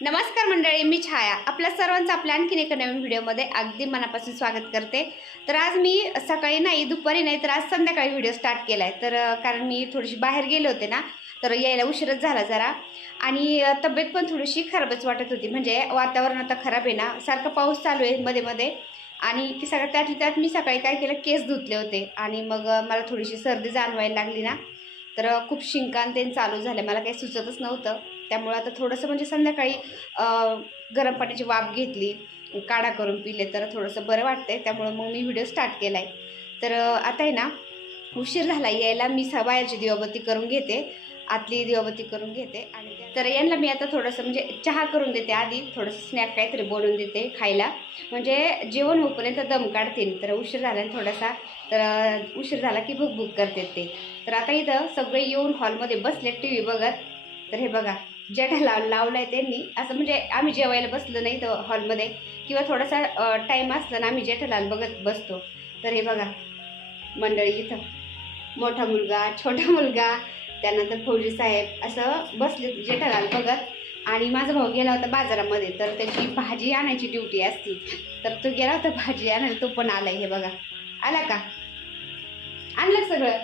नमस्कार मंडळी मी छाया. आपल्या सर्वांचं आपल्या आणखीन एका नवीन व्हिडिओमध्ये अगदी मनापासून स्वागत करते. तर आज मी सकाळी नाही दुपारी नाही तर आज संध्याकाळी व्हिडिओ स्टार्ट केला आहे तर कारण मी थोडीशी बाहेर गेले होते ना तर यायला उशीरच झाला जरा. आणि तब्येत पण थोडीशी खराबच वाटत होती. म्हणजे वातावरण आता खराब आहे ना सारखा पाऊस चालू आहे मध्ये मध्ये. आणि की सगळ्यात त्यातली त्यात मी सकाळी काय केलं केस धुतले होते. आणि मग मला थोडीशी सर्दी जाणवायला लागली ना तर खूप शिंकान ते चालू झाले मला काही सुचतच नव्हतं. त्यामुळं आता थोडंसं म्हणजे संध्याकाळी गरम पाण्याची वाफ घेतली काढा करून पिले तर थोडंसं बरं वाटतंय. त्यामुळं मग मी व्हिडिओ स्टार्ट केला आहे तर आता आहे ना उशीर झाला. यायला मी स बाहेरची दिवाबत्ती करून घेते. आतली दिवाबत्ती करून घेते. आणि तर यांना मी आता थोडंसं म्हणजे चहा करून देते आधी. थोडंसं स्नॅक काहीतरी बनवून देते खायला. म्हणजे जेवण होईपर्यंत दम काढतील तर उशीर झाला थोडासा तर उशीर झाला की भूक भूक करते ते. तर आता इथं सगळे येऊन हॉलमध्ये बसले टी व्ही बघत. तर हे बघा जेठा लाव आहे त्यांनी. असं म्हणजे आम्ही जेवायला बसलो नाही तर हॉलमध्ये. किंवा थोडासा टाईम असला ना आम्ही जेठालाल बघत बसतो. तर हे बघा मंडळी इथं. मोठा मुलगा छोटा मुलगा. त्यानंतर फौजी साहेब असं बसले जेठालाल बघत आणि माझा भाऊ गेला होता बाजारामध्ये तर त्याची भाजी आणायची ड्युटी असती. तर तो गेला होता भाजी आणायला तो पण आलाय हे बघा. आला का? आणलं सगळं.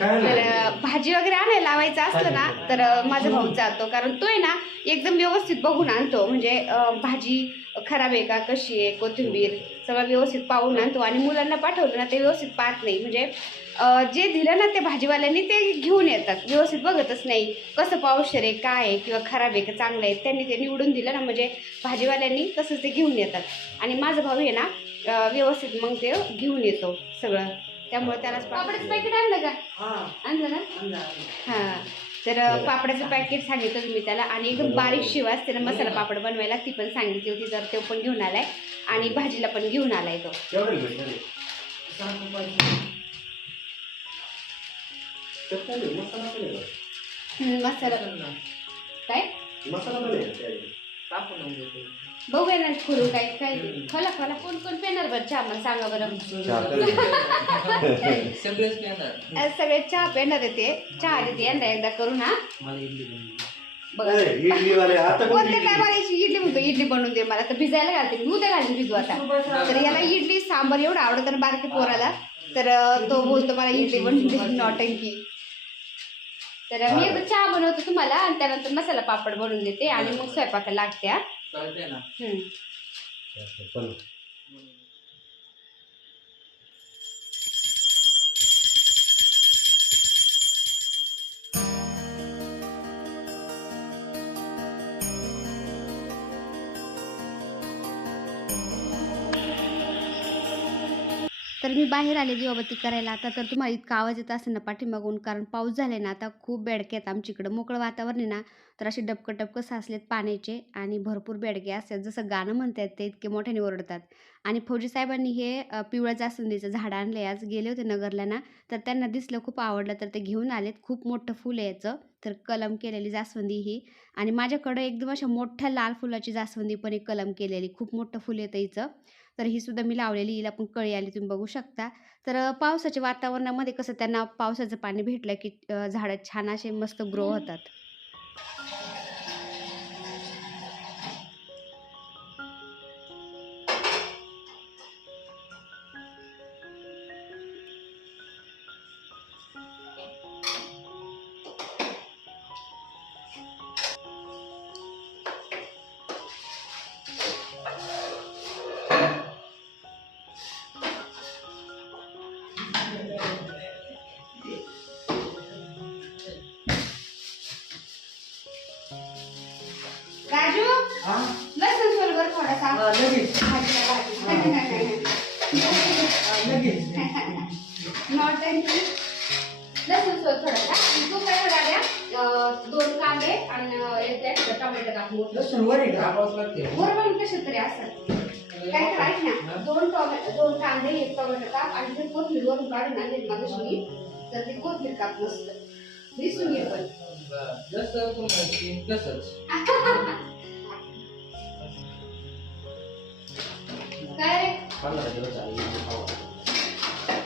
तर भाजी वगैरे आणायला लावायचं असलं ना तर माझा भाऊ जातो. कारण तो आहे ना एकदम व्यवस्थित बघून आणतो. म्हणजे भाजी खराब आहे का? कशी आहे? कोथिंबीर सगळं व्यवस्थित पाहून आणतो आणि मुलांना पाठवलं ना ते व्यवस्थित पाहत नाही. म्हणजे जे दिलं ना ते भाजीवाल्यांनी ते घेऊन येतात. व्यवस्थित बघतच नाही कसं पावशर आहे काय आहे किंवा खराब आहे का चांगलं आहे. त्यांनी ते निवडून दिलं ना म्हणजे भाजीवाल्यांनी तसंच ते घेऊन येतात. आणि माझा भाऊ आहे ना व्यवस्थित मग ते घेऊन येतो सगळं. त्यामुळे त्याला पापडाचं पॅकेट आणलं का? आणलं ना? हां. तर अ, पापडाचं पॅकेट सांगितलं मी त्याला आणि एकदम बारीक शिव असते ना मसाला पापड बनवायला ती पण सांगितली होती तर तो पण घेऊन आलाय आणि भाजीला पण घेऊन आलाय तो. मसाला काय? बघूया ना खोलू काय काय खोला खोला कोण कोण पेणार बरं चहा? मला सांगा बरं. सगळेच पेणार. आज सगळे चहा पेणार आहे ते. चहा देते यंदा एकदा करून हा? मला इडली बनवली. बघा. इडलीवाले आता कोणत्या काय इडली म्हणतो इडली बनवून दे मला. तर भिजायला घालते मी. उद्या घालते भिजू आता. तर याला इडली सांबर एवढं आवडतं ना बारके पोराला. तर तो बोलतो मला इडली बनवून दे नॉटंकी तर मी चहा बनवतो तुम्हाला आणि त्यानंतर मसाला पापड बनवून देते आणि मग स्वयंपाकाला लागते तर मी बाहेर आले दिवाबत्ती करायला. आता तर तुम्हाला इतका आवाज येत असेल ना पाठीमागून कारण पाऊस झाले ना आता खूप बेडके आहेत आमच्याकडं. मोकळं वातावरण आहे ना तर असे डबकं डबकं साचलेत पाण्याचे आणि भरपूर बेडके असतात. जसं गाणं म्हणतात ते इतके मोठ्याने ओरडतात. आणि फौजी साहेबांनी हे पिवळं जास्वंदीचं झाड आणलं आज गेले होते नगरला ना तर त्यांना दिसलं खूप आवडलं तर ते घेऊन आलेत. खूप मोठं फुल आहे याचं. तर कलम केलेली जास्वंदी ही. आणि माझ्याकडं एकदम अशा मोठ्या लाल फुलाची जास्वंदी पण एक कलम केलेली. खूप मोठं फुल येतं हिचं. तर ही सुद्धा मी लावलेली हिला पण कळी आली तुम्ही बघू शकता. तर पावसाच्या वातावरणामध्ये कसं त्यांना पावसाचं पाणी भेटलं की झाडं छान असे मस्त ग्रो होतात? लसूण सोल बरं थोडासा. भाजीला भाजी नॉट लसूण सोल थोडासा. तू काय म्हणाल्या दोन कांदे आणि एक टोमॅटो कापून कापावंच लागते. बरोबर कसे तरी असतात. काय करायचं ना. दोन टोमॅटो दोन कांदे एक टोमॅटो काप आणि ते कोथिंबीर वरून काढून आणले माझ्याशी तर ते कोथिंबीर काप मस्त. दिसून पण. जसं तसंच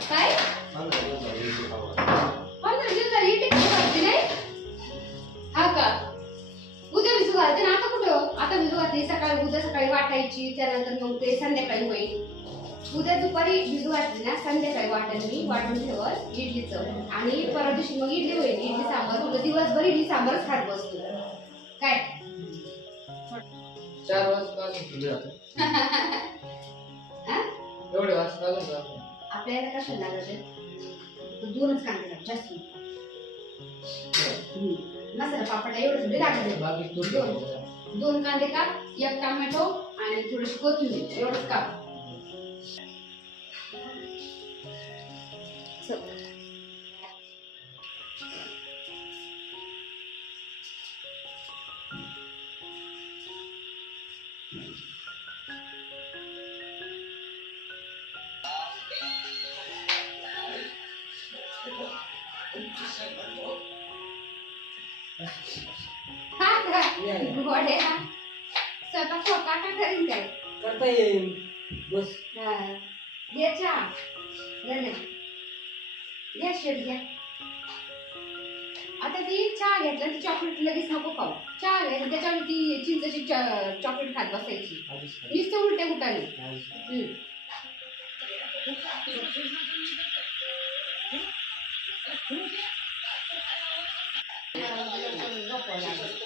काय? पंधरा दिवस हा का? उद्या भिजू घालते ना आता कुठं? आता भिजू घातली सकाळी उद्या सकाळी वाटायची त्यानंतर मग ते संध्याकाळी होईल. उद्या दुपारी भिजू घातली ना संध्याकाळी वाटण मी वाटून ठेवत इडलीचं. आणि परवा मग इडली इडली सांबार. उद्या दिवसभर इडली सांबारच खात बसतो. काय? चार वाजता आपल्याला कशाला लागायचे दोनच कांदे जास्त. मसाला पापड एवढं थोडी लागत बाकी तू दोन. कांदे काप एक टोमॅटो आणि थोडीशी कोथिंबीर. एवढंच काप. घोडे हा. स्वयंपाक स्वतः का करीन काय करता येईल. बस. हा. घे चहा. नाही घ्या शेट घ्या आता ती चहा घेतला ती चॉकलेट लगेच नको खाऊ. चहा घ्यायची त्याच्यावर ती चिंचची च- चॉकलेट खात बसायची. नुसते उलटे उठाने आधीच कर.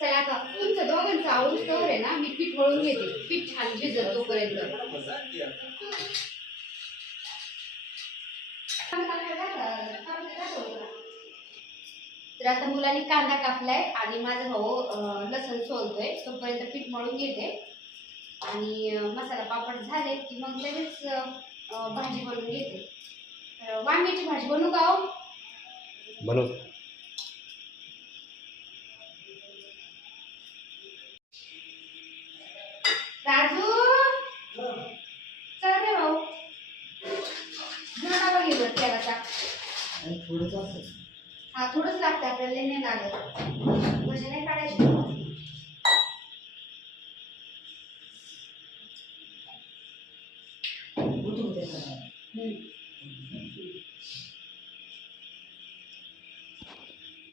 चला आता तुमचं दोघांचं आवडून तर आहे ना मी पीठ मळून घेते. पीठ छान भिजत तोपर्यंत. तर आता मुलांनी कांदा कापलाय आणि माझा भाऊ लसूण सोलतोय. तोपर्यंत पीठ मळून घेते. आणि मसाला पापड झाले की मग लगेच भाजी बनवून घेते. वांग्याची भाजी बनवू का हो? बनव. राजू? चल रे भाऊ. जुना डबा घे बरं तेलाचा. आणि थोडंच असं. हा थोडंच लागतं आपल्याला लई नाही लागत. म्हणजे नाही काढायची.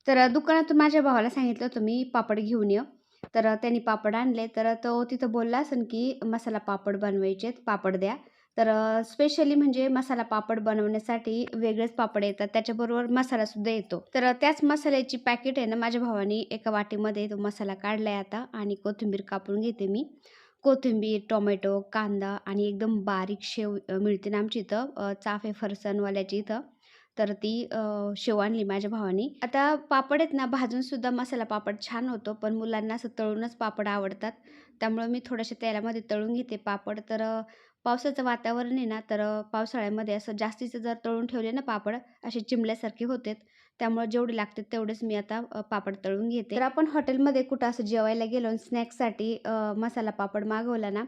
तर दुकानातून माझ्या भावाला सांगितलं होतं मी पापड घेऊन ये. तर त्यांनी पापड आणले. तर तो तिथं बोलला असेल की मसाला पापड बनवायचे पापड द्या. तर स्पेशली म्हणजे मसाला पापड बनवण्यासाठी वेगळेच पापड येतात. त्याच्याबरोबर मसालासुद्धा येतो. तर त्याच मसाल्याची पॅकेट आहे ना माझ्या भावाने एका वाटीमध्ये तो मसाला काढला आहे आता आणि कोथिंबीर कापून घेते मी. कोथिंबीर टोमॅटो कांदा आणि एकदम बारीक शेव मिळते ना आमची इथं चाफे फरसनवाल्याची इथं. तर ती शेव आणली माझ्या भावानी. आता पापड आहेत ना भाजून सुद्धा मसाला पापड छान होतो पण मुलांना असं तळूनच पापड आवडतात. त्यामुळं मी थोड्याशा तेलामध्ये तळून घेते पापड. तर पावसाचं वातावरण आहे ना तर पावसाळ्यामध्ये असं जास्तीचं जर तळून ठेवले ना पापड असे चिमल्यासारखे होते त्यामुळे जेवढे लागतात तेवढेच मी आता पापड तळून घेते. तर आपण हॉटेलमध्ये कुठं असं जेवायला गेलो स्नॅक्ससाठी मसाला पापड मागवला ना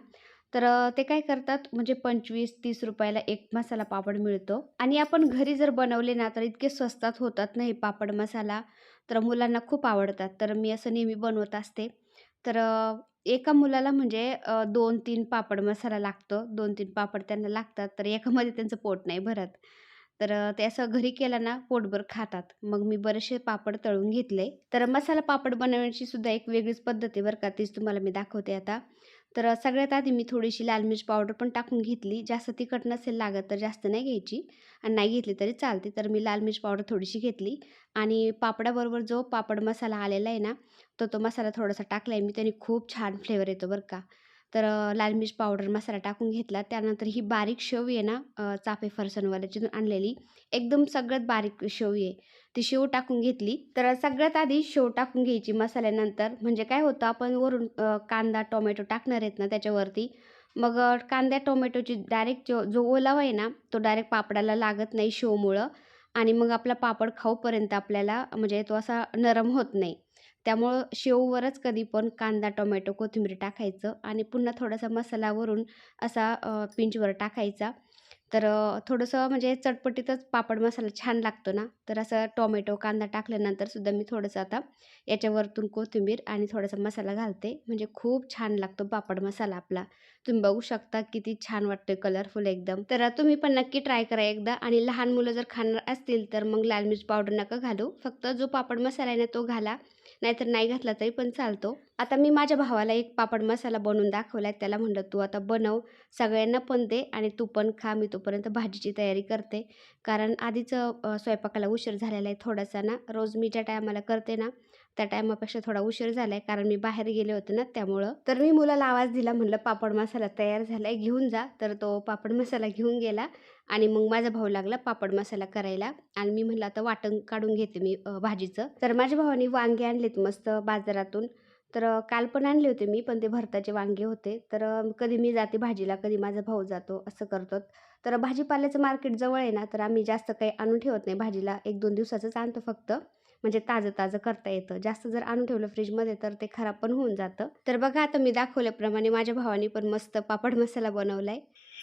तर ते काय करतात म्हणजे पंचवीस तीस रुपयाला एक मसाला पापड मिळतो. आणि आपण घरी जर बनवले ना तर इतके स्वस्तात होतात ना हे पापड मसाला. तर मुलांना खूप आवडतात. तर मी असं नेहमी बनवत असते. तर एका मुलाला म्हणजे दोन तीन पापड मसाला लागतो. दोन तीन पापड त्यांना लागतात तर एकामध्ये त्यांचं पोट नाही भरत. तर ते असं घरी केलं ना पोटभर खातात. मग मी बरेचसे पापड तळून घेतले. तर मसाला पापड बनवण्याची सुद्धा एक वेगळीच पद्धत आहे बरं का. तीच तुम्हाला मी दाखवते आता. तर सगळ्यात आधी मी थोडीशी लाल मिरची पावडर पण टाकून घेतली. जास्त तिखट नसेल लागत तर जास्त नाही घ्यायची आणि नाही घेतली तरी चालते. तर मी लाल मिरची पावडर थोडीशी घेतली आणि पापडाबरोबर जो पापड मसाला आलेला आहे ना तो तो मसाला थोडासा टाकला आहे मी. त्याने खूप छान फ्लेवर येतो बरं का. तर लाल मिरच पावडर मसाला टाकून घेतला. त्यानंतर ही बारीक शेव आहे ना चाफे फरसाणवाल्याची आणलेली एकदम सगळ्यात बारीक शेव आहे. ती शेव टाकून घेतली. तर सगळ्यात आधी शेव टाकून घ्यायची मसाल्यानंतर म्हणजे काय होतं आपण वरून कांदा टोमॅटो टाकणार आहेत ना त्याच्यावरती मग कांद्या टोमॅटोची डायरेक्ट जो जो ओलावा आहे ना तो डायरेक्ट पापडाला लागत नाही शेवमुळं आणि मग आपला पापड खाऊपर्यंत आपल्याला म्हणजे तो असा नरम होत नाही. त्यामुळं शेववरच कधी पण कांदा टोमॅटो कोथिंबीर टाकायचं आणि पुन्हा थोडासा मसाला वरून असा पिंचवर टाकायचा. तर थोडंसं म्हणजे चटपटीतच पापड मसाला छान लागतो ना तर असं टोमॅटो कांदा टाकल्यानंतर सुद्धा मी थोडंसं आता याच्यावरतून कोथिंबीर आणि थोडासा मसाला घालते. म्हणजे खूप छान लागतो पापड मसाला आपला. तुम्ही बघू शकता किती छान वाटतं कलरफुल एकदम. तर तुम्ही पण नक्की ट्राय करा एकदा आणि लहान मुलं जर खाणार असतील तर मग लाल मिरची पावडर नका घालू. फक्त जो पापड मसाला आहे ना तो घाला. नाहीतर नाही घातला तरी पण चालतो. आता मी माझ्या भावाला एक पापड मसाला बनवून दाखवला त्याला म्हणलं तू आता बनव. सगळ्यांना पण दे आणि तू पण खा. मी तोपर्यंत भाजीची तयारी करते. कारण आधीच स्वयंपाकाला उशीर झालेला आहे थोडासा ना. रोज मी ज्या टायमाला करते ना त्या टायमापेक्षा थोडा उशीर झाला आहे कारण मी बाहेर गेले होते ना त्यामुळं. तर मी मुलाला आवाज दिला म्हणलं पापड मसाला तयार झाला आहे घेऊन जा. तर तो पापड मसाला घेऊन गेला. आणि मग माझा भाऊ लागला पापड मसाला करायला. आणि मी म्हणलं आता वाटण काढून घेते मी भाजीचं. तर माझ्या भावाने वांगे आणलेत मस्त बाजारातून. तर काल पण आणले होते मी पण ते भरताचे वांगे होते. तर कधी मी जाते भाजीला कधी माझा भाऊ जातो असं करतो तर भाजीपाल्याचं मार्केट जवळ आहे ना तर आम्ही जास्त काही आणून ठेवत नाही. भाजीला एक दोन दिवसाचंच आणतो फक्त. म्हणजे ताजं ताजं करता येतं. जास्त जर आणून ठेवलं फ्रीजमध्ये तर ते खराब पण होऊन जातं. तर बघा आता मी दाखवल्याप्रमाणे माझ्या भावाने पण मस्त पापड मसाला बनवलाय.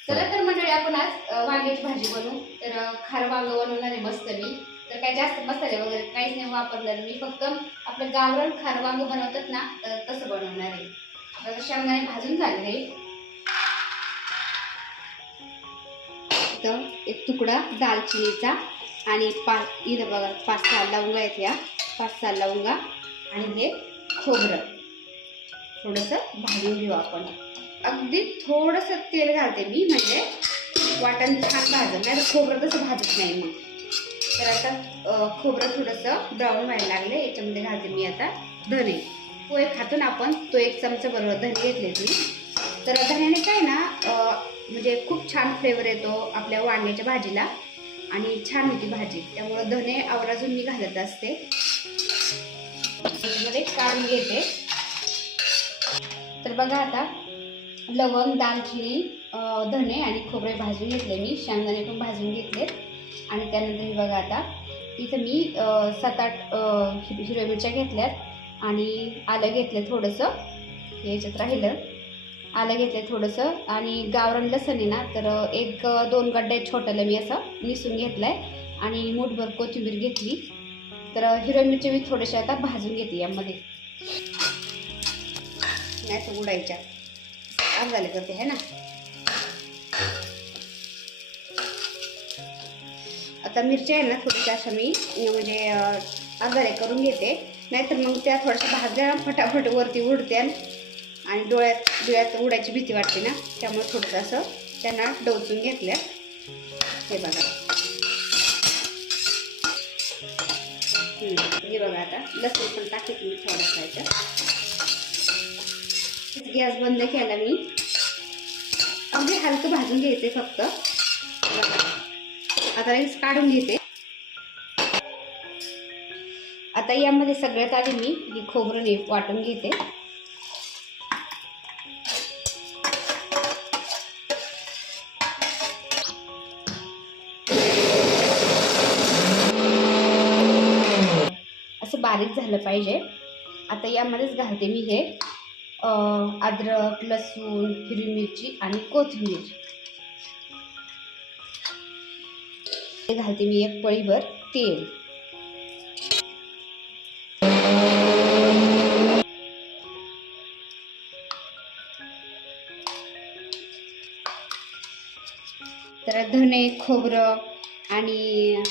चला तर मंडळी आपण आज वांग्याची भाजी बनवू. तर खारं वांग बनवणार आहे मस्त मी. तर काही जास्त मसाले वगैरे काहीच नाही वापरलेलं मी. फक्त आपलं गावरान खारं वांग बनवतात ना तर तसं बनवणार आहे. आता शेंगदाणे भाजून झालेले. इथं एक तुकडा दालचिनीचा आणि पाच इथं बघा पाच सहा लवंगा आहेत या. पाच सहा लवंगा आणि हे खोबरं. थोडंसं भाजून घेऊ आपण. अगदी थोडंसं तेल घालते मी म्हणजे वाटण छान भाजत नाही तर खोबरं तसं भाजत नाही मग. तर आता खोबरं थोडंसं ब्राऊन व्हायला लागले याच्यामध्ये घालते मी आता धने. पोहे खातून आपण तो एक चमचा बरोबर धने घेतले मी तर धण्याने काय ना म्हणजे खूप छान फ्लेवर येतो आपल्या वांग्याच्या भाजीला आणि छान होती भाजी. त्यामुळं धने आवर्जून मी घालत असते. मध्ये काढून घेते. तर बघा आता लवंग दालचिनी धने आणि खोबरे भाजून घेतले मी. शेंगदाणे पण भाजून घेतले आणि त्यानंतर हे बघा आता इथं मी सात आठ हिरव्या मिरच्या घेतल्यात आणि आलं घेतलं थोडंसं. हे याच्यात राहिलं. आलं घेतलं थोडंसं आणि गावरण लसण आहे ना तर एक दोन गड्डे छोट्याला मी असं निसून घेतलं आहे आणि मूठभर कोथिंबीर घेतली. तर हिरव्या मिरच्या मी थोड्याशा आता भाजून घेते यामध्ये. नाही तर उडायच्या. अब झाले करते है ना? आता मिरच्या आहे ना थोडीशा अशा मी म्हणजे अर्धाले करून घेते. नाहीतर मग त्या थोड्याशा भाजल्या फटाफट वरती उडत्या आणि डोळ्यात डोळ्यात उडायची भीती वाटते ना त्यामुळे थोडंसं असं त्यांना डोचून घेतल्या हे बघा. हे बघा आता लसूण पण टाकते तुम्ही थोडंसं याच्यात. गॅस बंद केला मी. अगदी हलकं भाजून घ्यायचे फक्त. आता लगेच काढून घेते. आता यामध्ये सगळ्यात आधी मी ही खोबरं वाटून घेते. असं बारीक झालं पाहिजे. आता यामध्येच घालते मी हे. अद्रक लसूण हिरवी मिरची आणि कोथिंबीर. हे घालते मी एक पळीभर तेल. तर धने खोबरं आणि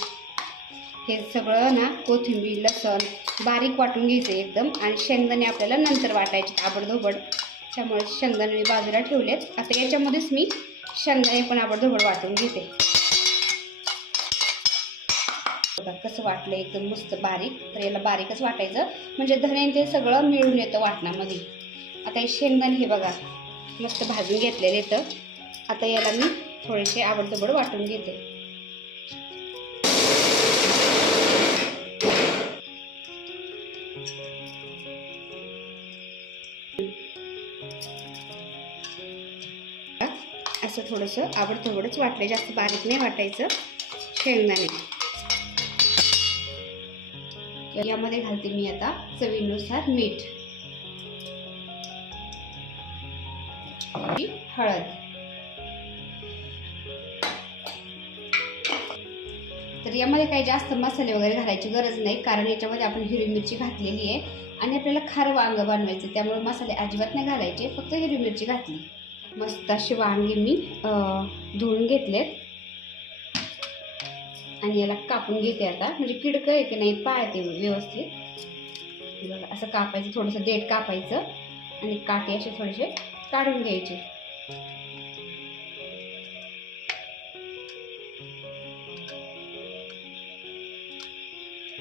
हे सगळं ना कोथिंबीर लसण बारीक वाटून घ्यायचं एकदम. आणि शेंगदाणे आपल्याला नंतर वाटायचे आबडधोबड. त्यामुळे शेंगदाणे मी बाजूला ठेवलेत. आता याच्यामध्येच मी शेंगदाणे पण आबडधोबड वाटून घेते. बघा कसं वाटलं एकदम मस्त बारीक. तर याला बारीकच वाटायचं. म्हणजे धने ते सगळं मिळून येतं वाटणामध्ये. आता हे शेंगदाणे हे बघा मस्त भाजून घेतलेले येतं आता याला मी थोडेसे आबडधोबड वाटून घेते. थोडंसं आवड थोडंच वाटलं. जास्त बारीक नाही वाटायचं. शेंगदाणे. यामध्ये घालते मी आता चवीनुसार मीठ. हळद. तर यामध्ये काही जास्त मसाले वगैरे घालायची गरज नाही कारण याच्यामध्ये आपण हिरवी मिरची घातलेली आहे आणि आपल्याला खारं वांग बनवायचं त्यामुळे मसाले अजिबात नाही घालायचे फक्त हिरवी मिरची घातली. मस्त असे वांगे मी धुवून घेतलेत. आणि याला कापून घेते आता. म्हणजे किडकं आहे की नाही पाहते व्यवस्थित. बघा असं कापायचं थोडंसं देठ कापायचं. आणि काटे असे थोडेसे काढून घ्यायचे.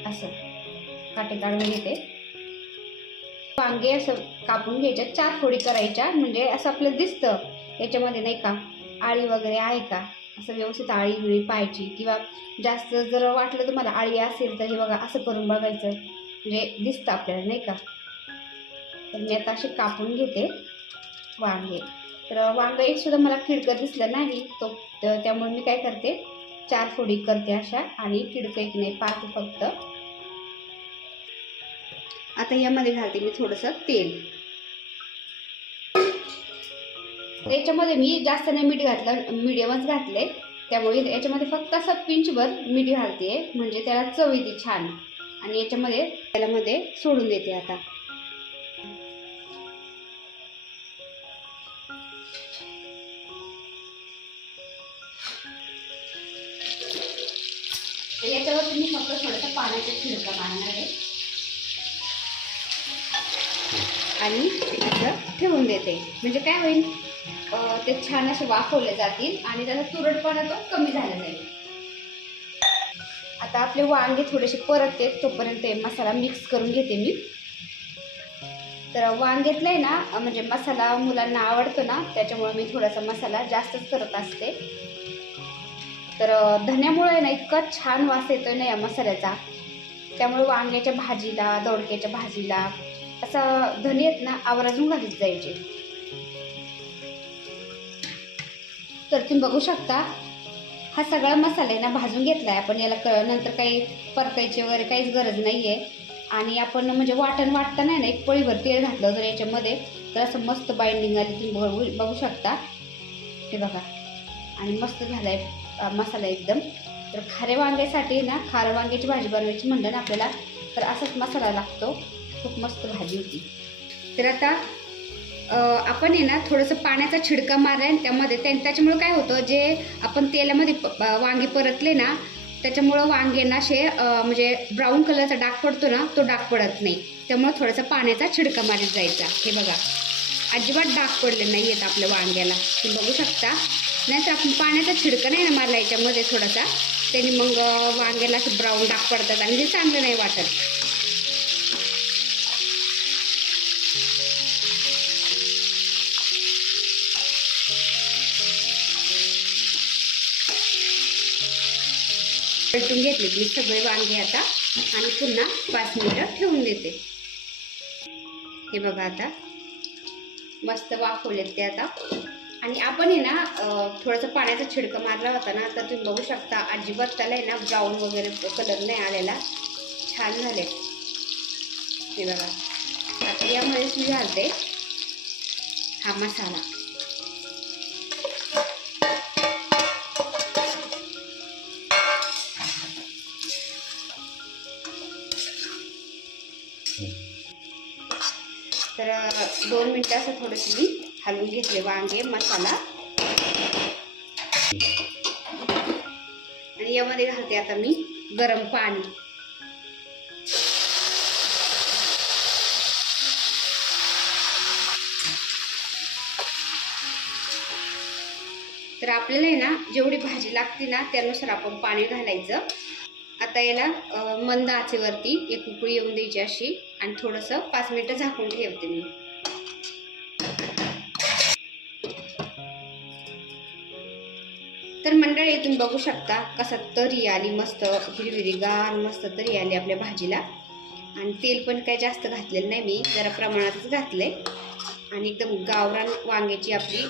असं. काटे काढून घेते. वांगे असं कापून घ्यायच्या चार फोडी करायच्या म्हणजे असं आपल्याला दिसतं. याच्यामध्ये नाही का आळी वगैरे आहे का? असं व्यवस्थित आळी बिळी पाहायची. किंवा जास्त जर वाटलं तुम्हाला आळी असेल तर हे बघा असं करून बघायचं. म्हणजे दिसतं आपल्याला नाही का? तर मी आता असे कापून घेते वांगे. तर वांग एकसुद्धा मला खिडकं दिसलं नाही तो तर त्यामुळे मी काय करते चार फोडी करते अशा. आणि खिडकं एक नाही पाहते फक्त. आता यामध्ये घालते मी थोडंसं तेल. याच्यामध्ये मी जास्त नाही मीठ घातलं मिडियमच घातले त्यामुळे याच्यामध्ये फक्त असं पिंचभर मीठ घालते म्हणजे त्याला चव येते छान. आणि याच्यामध्ये त्याला मध्ये सोडून देते आता. याच्यावरती याच्यावर तुम्ही फक्त थोडंसं पाण्याचा छिडका मारणार आहे. आणि असं ठेवून देते. म्हणजे काय होईल? ते छान असे वाफवले जातील आणि त्याचा तुरडपणा तो कमी झाला जाईल. आता आपले वांगे थोडेसे परतते तोपर्यंत ते मसाला मिक्स करून घेते मी. तर वांग्यातलं ना म्हणजे मसाला मुलांना आवडतो ना त्याच्यामुळे मी थोडासा मसाला जास्तच करत असते. तर अं, धन्यामुळे ना इतका छान वास येतोय ना या मसाल्याचा. त्यामुळे वांग्याच्या भाजीला दोडक्याच्या भाजीला असा धने आहेत ना आवराजून घालत जायचे. तर तुम्ही बघू शकता हा सगळा मसाला आहे ना भाजून घेतला आहे आपण याला क नंतर काही परतायची वगैरे काहीच गरज नाही आहे आणि आपण म्हणजे वाटण वाटताना ना एक पळीभर तेल घातलं होतं याच्यामध्ये तर असं मस्त बाइंडिंग आली तुम्ही बघू बघू शकता. हे बघा. आणि मस्त झाला आहे मसाला एकदम. तर खारे वांग्यासाठी ना खाऱ्या वांग्याची भाजी बनवायची म्हणलं ना आपल्याला तर असाच मसाला लागतो. खूप मस्त भाजी होती. तर आता आपण आहे ना थोडंसं पाण्याचा छिडका मारला आणि त्यामध्ये त्या त्याच्यामुळं काय होतं जे आपण तेलामध्ये प- वांगे परतले ना त्याच्यामुळं वांग्यांना असे म्हणजे ब्राऊन कलरचा डाग पडतो ना तो डाग पडत नाही. त्यामुळं थोडासा पाण्याचा छिडका मारीत जायचा. हे बघा. अजिबात डाग पडले नाही आहेत आपल्या वांग्याला. तुम्ही बघू शकता. नाहीतर आपण पाण्याचा छिडका नाही ना मारला याच्यामध्ये थोडासा त्याने मग वांग्याला असं ब्राऊन डाग पडतात आणि ते चांगलं नाही वाटत. पलटून घेतले. मी सगळे वांगे आता आणि पुन्हा पाच मिनटं ठेवून देते. हे बघा आता. मस्त वाफवलेत ते आता. आणि आपण आहे ना थोडंसं पाण्याचा छिडकं मारला होता ना तर तुम्ही बघू शकता अजिबात त्याला आहे ना ब्राऊन वगैरे कलर नाही आलेला. छान झाले. हे बघा. आता यामध्येच मी घालते हा मसाला. दोन मिनटं असं थोडंसं मी हलवून घेतले वांगे मसाला. आणि यामध्ये घालते आता मी गरम पाणी. तर आपल्याला आहे ना जेवढी भाजी लागते ना त्यानुसार आपण पाणी घालायचं. आता याला मंद आचेवरती एक उकळी येऊन द्यायची अशी आणि थोडंसं पाच मिनटं झाकून ठेवते मी. मंडळी तुम्ही बघू शकता कसा तरी आली मस्त हिरविरीगार मस्त तरी आली आपल्या भाजीला. आणि तेल पण काही जास्त घातलेलं नाही मी जरा प्रमाणातच घातलंय. आणि एकदम गावरान वांग्याची आपली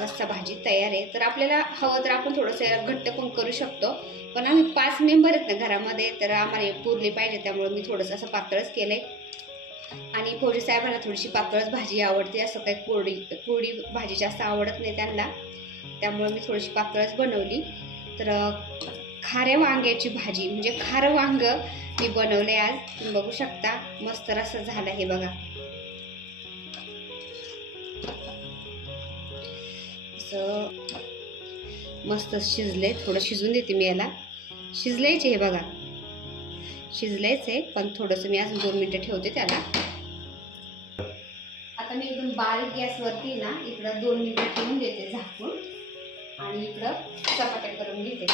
रस्सा भाजी तयार आहे. तर आपल्याला हवं तर आपण थोडंसं याला घट्ट पण करू शकतो. पण आम्ही पाच मेंबर आहेत ना घरामध्ये तर आम्हाला पुरली पाहिजे त्यामुळे मी थोडंसं असं पातळच केलंय. आणि फौजी साहेबांना थोडीशी पातळच भाजी आवडते असं काही कोरडी कोरडी भाजी जास्त आवडत नाही त्यांना. त्यामुळे मी थोडीशी पातळच बनवली. तर खारे वांग्याची भाजी म्हणजे खारं वांग मी बनवले आज. तुम्ही बघू शकता मस्त रसं झालं हे बघा. मस्त शिजले थोडं शिजून देते मी याला. शिजलंयच हे बघा. शिजलंयच आहे पण थोडंसं मी आज दोन मिनटं ठेवते त्याला. बारीक गॅसवरती ना इकडं दोन मिनटं ठेवून देते झाकून आणि इकडं चपात्या करून घेते.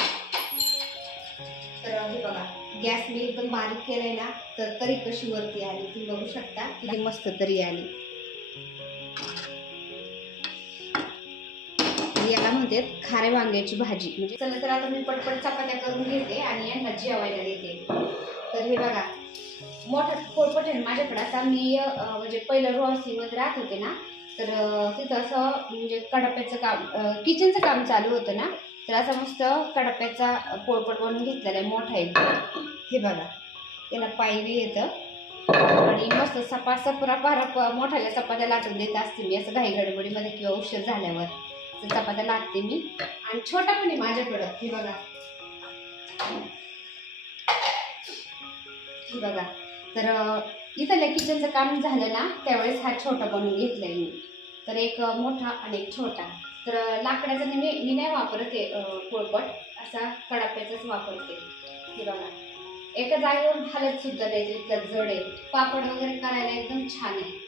तर हे बघा गॅस मी एकदम बारीक केलाय ना तर तरी कशी वरती आली तुम्ही बघू शकता किती मस्त तरी आली. याला म्हणते खारे वांग्याची भाजी. म्हणजे चला तर आता मी पटपट चपात्या करून घेते आणि यांना जेवायला देते. तर हे बघा मोठा पोळपट आहे ना माझ्याकडे. असा मी म्हणजे पहिलं रोहसीमध्ये राहत होते ना तर तिथं असं म्हणजे कडाप्याचं काम किचनचं काम चालू होतं ना तर असा मस्त कडाप्याचा पोळपट बनवून घेतलेला आहे मोठा आहे हे बघा त्याला पायवी येतं. आणि मस्त सपा सपरा पारा प- सपात्या चपात्या लाटून देत असते मी असं घाई गडबडीमध्ये किंवा उशीर झाल्यावर. तर चपात्या लाटते मी. आणि छोटा पण आहे माझ्याकडं हे बघा. हे बघा. तर इथं इथलं किचनचं काम झालं ना त्यावेळेस हा छोटा बनवून घेतलाय मी. तर एक मोठा आणि एक छोटा. तर लाकडाचा मी मी नाही वापरत आहे पोळपट. असा कडाप्याचाच वापरते हे बघा. एका जागेवर हालत सुद्धा नाही जे इतका जड आहे. पापड वगैरे करायला एकदम छान आहे.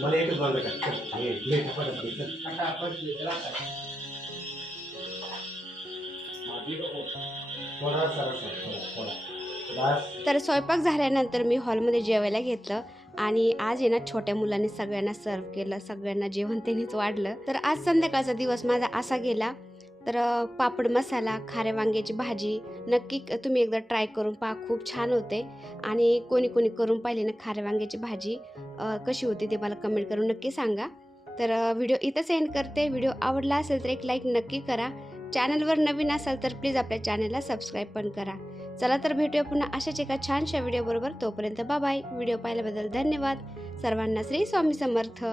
मला एकच बाजू का हे, तर स्वयंपाक झाल्यानंतर मी हॉलमध्ये जेवायला घेतलं आणि आज आहे ना छोट्या मुलांनी सगळ्यांना सर्व केलं सगळ्यांना जेवण त्यांनीच वाढलं तर आज संध्याकाळचा दिवस माझा असा गेला तर पापड मसाला खाऱ्या वांग्याची भाजी नक्की तुम्ही एकदा ट्राय करून पहा खूप छान होते. आणि कोणी कोणी करून पाहिले ना खाऱ्या वांग्याची भाजी कशी होती ते मला कमेंट करून नक्की सांगा. तर व्हिडिओ इथंच एंड करते. व्हिडिओ आवडला असेल तर एक लाईक नक्की करा. चॅनलवर नवीन असाल तर प्लीज आपल्या चॅनलला सबस्क्राईब पण करा. चला तर भेटूया पुन्हा अशाच एका छानशा व्हिडिओबरोबर. तोपर्यंत बाय. व्हिडिओ पाहिल्याबद्दल धन्यवाद. सर्वांना श्री स्वामी समर्थ.